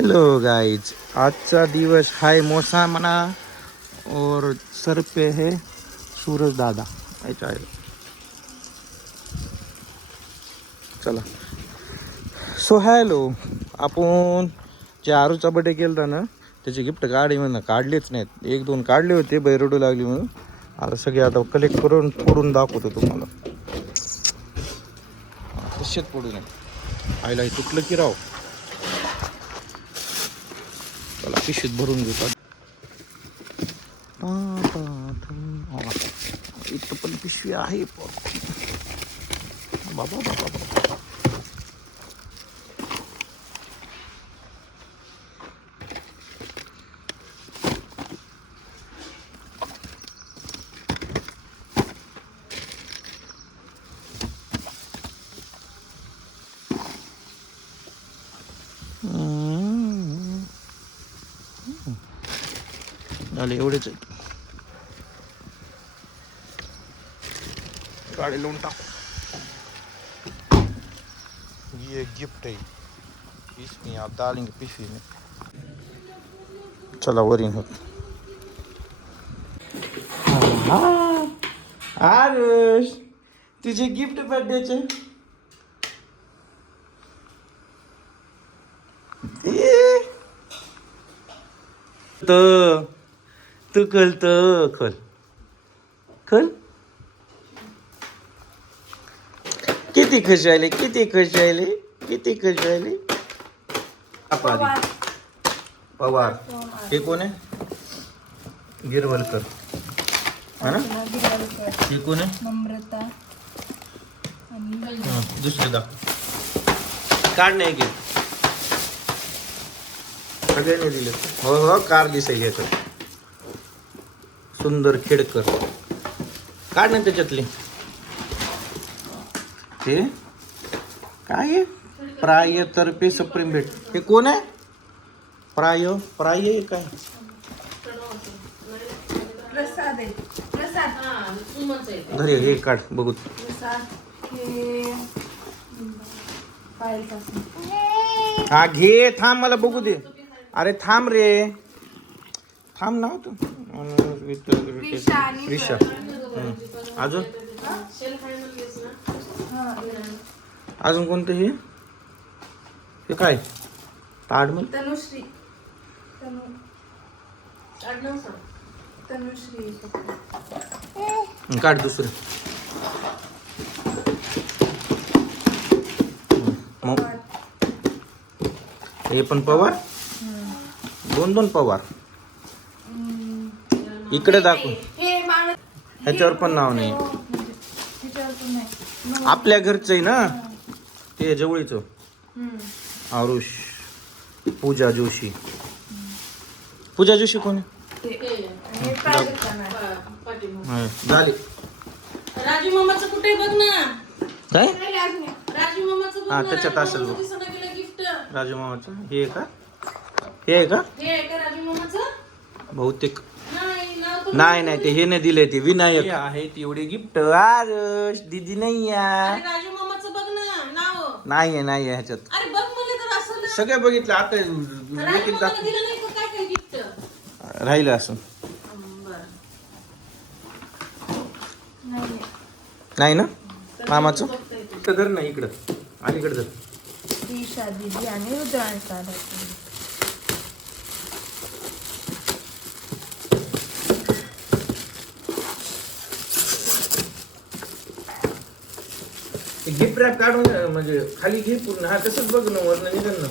Hello guys, आजचा दिवस हाय मोसा मना और सर पे है सूरज दादा. ऐसा आहे. चला. सो हॅलो, आपण जे आरूचा बर्थडे केला ना त्याची गिफ्ट काढी म्हणून काढलीच नाहीत. एक दोन काढले होते, बैरडू लागली म्हणून. आता सगळे आता कलेक्ट करून फोडून दाखवतो तुम्हाला. तसेच पडू नये. आईला तुटलं की राव. चला पिशवीत भरून घेतो. इथं पण पिशवी आहे. बाबा बाबा बाबा. झाले एवढेच आहेत. गाडी लावून टाक. ये गिफ्ट है, इसमें आप डालेंगे पिशवी में. चला वरीन होत. आरुष, तुझे गिफ्ट बर्थडेचे तू खल खल खल. किती खुश राहिले, किती खुश राहिले, किती खुश राहिले. पवार हे कोण आहे? गिरवलकर हा ना. हे कोण आहे? नम्रता. दुसरे दा कार्ड नाही घे. सगळ्यांनी दिले. हो हो, कार दिसायली याच्यात. सुंदर खेडकर काढ नाही त्याच्यातली. ते काय आहे? प्रायतर्फे सप्रेम भेट. हे कोण आहे? प्राय काय? धरे हे काढ बघू. हा घे, थांब मला बघू दे. अरे थांब रे, थांब ना तू. रिशा. अजून अजून कोणतं हे काय? ताडमल. तनुश्री. काढ दुसरं. हे पण पवार. दोन दोन पवार. इकडे दाखव. ह्याच्यावर पण नाव नाही. आपल्या घरचं आहे ना ते, जवळीच. आरुष. पूजा जोशी. पूजा जोशी कोण आहे? झाली. राजू मामाचं कुठे बघ ना. काय? राजू मामाचं बघ. हा त्याच्यात असेल बघ. गिफ्ट राजू मामाचं हे आहे का? हे आहे का? हे आहे का राजू मामाचं? बहुतेक नाही नाही ते हे नाही दिले. ते विनायक आहे. एवढे गिफ्ट. आरुष दीदी नाही आहे. राजू मामाचं बघ ना नाव. नाही नाही ह्याच्यात. अरे बघ मला तर असं सगळे बघितलं आता. राजू मामाला दिलं नाही का काय गिफ्ट? राहिलं असं. नाही ना मामाचं. इकडं धर ना, इकडं अलीकडे धर. दिशा दीदी आणि रुद्रांचा. गिफ्ट रॅप काढून म्हणजे खाली घे पूर्ण. हा तसंच बघ ना, वरनं निघन ना.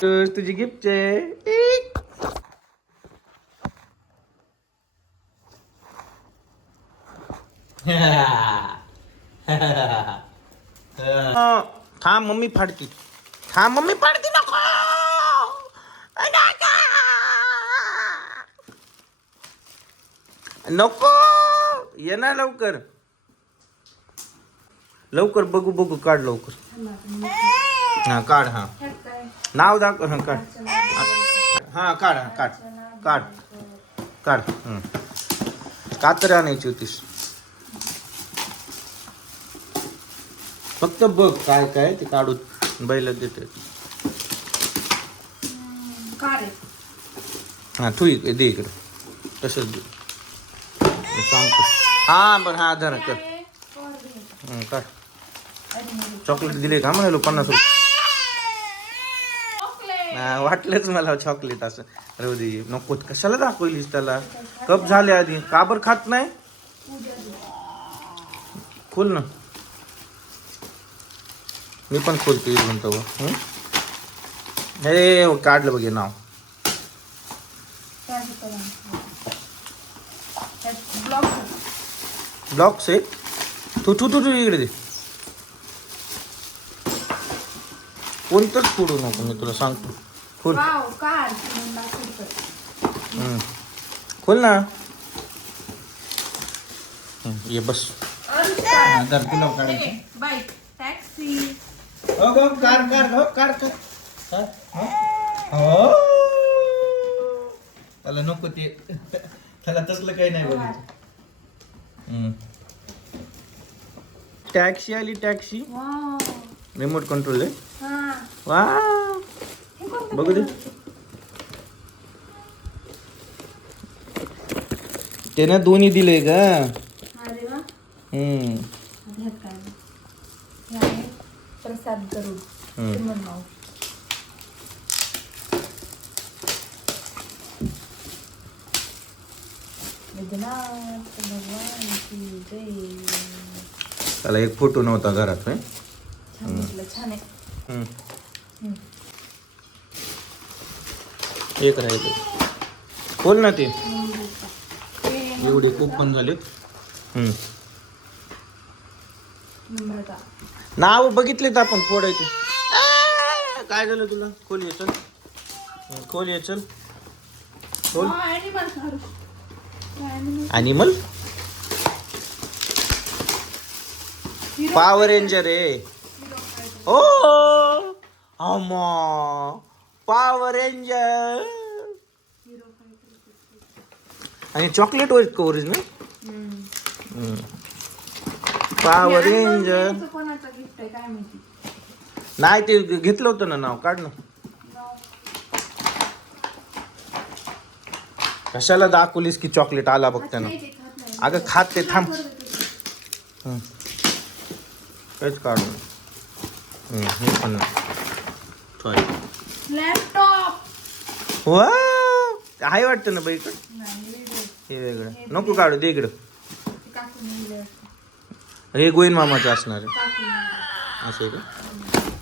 तर तुझी गिफ्ट आहे. थांब मम्मी फाडती. थांब मम्मी फाडती. नको नको ये ना लवकर. लवकर बघू बघू. काढ लवकर. हा काढ. हा नाव दाखव. हा काढ. हा काढ काढ काढ काढ कातर आणायची होतीस. फक्त बघ काय काय ते काढून बैल देते. काढे. हा तू दे इकडे तसंच दे मी सांगतो. हा बरं हा धर कर काढ. चॉकलेट दिले का म्हणालो 50 रुपये. वाटलंच मला चॉकलेट असं. राहू दे नको कशाला दाखवलीस त्याला. कप झाले आधी का बरं खात नाही. खोल ना मी पण खोलतो म्हणतो. हे काढलं बघे नाव. ब्लॉक्स आहे. तू तू तू इकडे दे. कोणतंच फोडू नको मी तुला सांगतो. खोल खोल ना. ये बस तुला काढायचं. Bike taxi. काढ काढ काढ काढ. त्याला नको ते त्याला तसलं काही नाही बघायचं. टॅक्सी आली टॅक्सी. रिमोट कंट्रोल आहे. वा बघू दे. ते ना दोन्ही दिले का. प्रसाद करू. त्याला एक फोटो नव्हता घरात. छान आहे. एक राहिले. खोल ना ते. एवढे कुपन झालेत. नाव बघितलेत आपण फोडायचे. काय झालं तुला. खोल ये चल. खोल ये चल. खोल. ॲनिमल पॉवर रेंजर आहे. ओ अम्मा पॉवर रेंजर. आणि चॉकलेट ओरिजिनल पॉवर रेंजर. कोणाचं गिफ्ट आहे काय माहिती. नाही ते घेतलं होतं ना नाव. काढ ना. कशाला दाखवलीस की चॉकलेट आला बघ त्यानं. अगं खात ते थांब. काहीच काढू. हे पण लॅपटॉप. वा आहे वाटतं ना बाई. हे वेगळं नको काढू दे इकडं. हे गोविंद मामाचं असणार आहे. असं आहे का.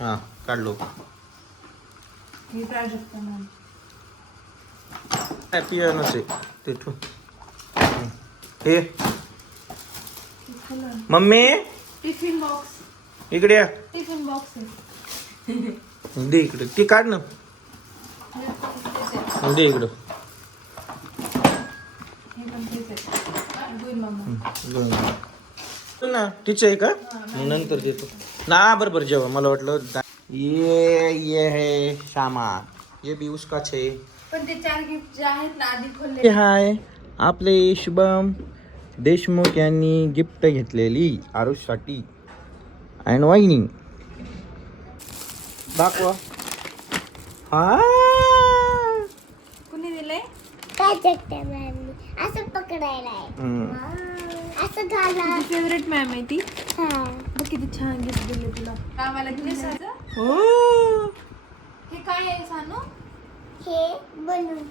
हां काढलो. पियानोच आहे ते ठेव. हे मम्मी टिफिन बॉक्स. इकडे या. टिफिन बॉक्स आहे. दे इकडे ती काढ ना. दे इकडं. ना तिचं आहे का. नंतर देतो ना. बरोबर जेव्हा मला वाटलं ये है श्यामा ये भी उसकाच आहे. पण ते 4 गिफ्ट जे आहेत ना आधी खोलले. हाय आपले शुभम देशमुख यांनी गिफ्ट घेतलेली आरुषसाठी अँड वाईनी. दाखवा. हा कुणी दिले. असं पकडायला असं झालं. फेवरेट मॅम आहे ती. बघ किती छान गिफ्ट दिले तुला. गावाला दिले साजं. हे काय आहे सानू. हे बनवून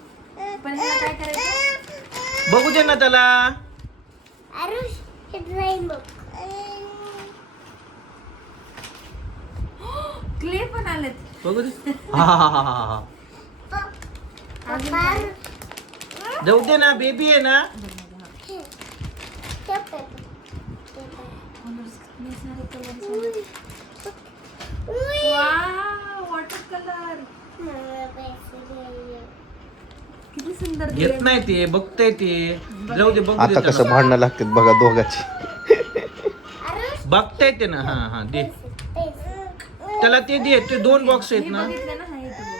पण ह्याला काय करायचं. बघू दे ना त्याला. आरुष हे ड्रॉइंग बघ. क्ले पण आलेत. बघू दे. हा जाऊ दे ना बेबी आहे ना. वॉटर कलर किती सुंदर. घेत नाही ते बघताय ते. जाऊ दे बघू आता दे कसं भांडणं लागतात बघा दोघाची. बघताय ते ना. हा हा दे त्याला ते दे. ते 2 बॉक्स आहेत ना. बघितलं ना. हा येतो बघ.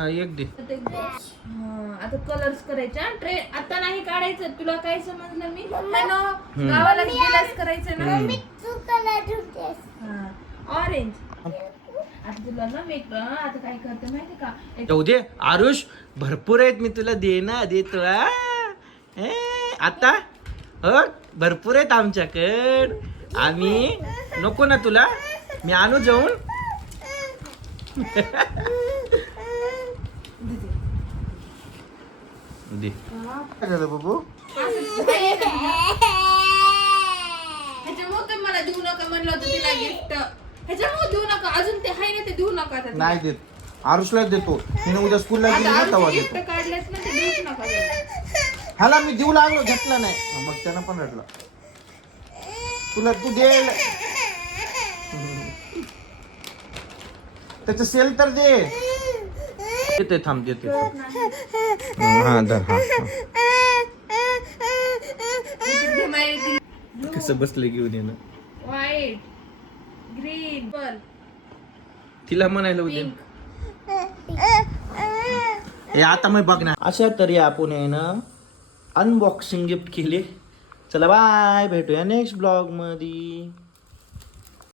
हा एक दे. आता कलर्स करायचे ट्रे आता नाही काढायचं. तुला काय समजलं मी गावाला गेलास करायचं ना. तू कलर ठेवतेस. ऑरेंज. आता तुला ना आता काय करते माहिती का जाऊ दे आरुष, भरपूर आहेत, मी तुला देतो हा. आता हो भरपूर आहेत आमच्याकड. आम्ही नको ना तुला, मी आणू जाऊन. दे काय झालं बाबू. ह्याच्यामुळे मला देऊ नका म्हणलं होतं तिला गिफ्ट. ह्याच्यामुळे देऊ नका, अजून ते आहे ना ते देऊ नका आता. नाही देत, आरुषला देतो. तिने उद्या स्कूलला गेली ना तेव्हा गिफ्ट देतो. काढलेच ना ते देऊच नका. ह्याला मी देऊ लागलो, घेतला नाही. मग त्यानं पण रडला. तुला तू दे, त्याचं सेल तर दे. देते थांब देते. हा धर. हा कसं बसले घेऊन येणं. व्हाईट, ग्रीन, पर्पल, तिला म्हणायला उद्या पिंक. हे आता मी बघ ना. अशा तरी आपण आहे ना अनबॉक्सिंग गिफ्ट केले. चला बाय, भेटूया नेक्स्ट ब्लॉग मध्ये.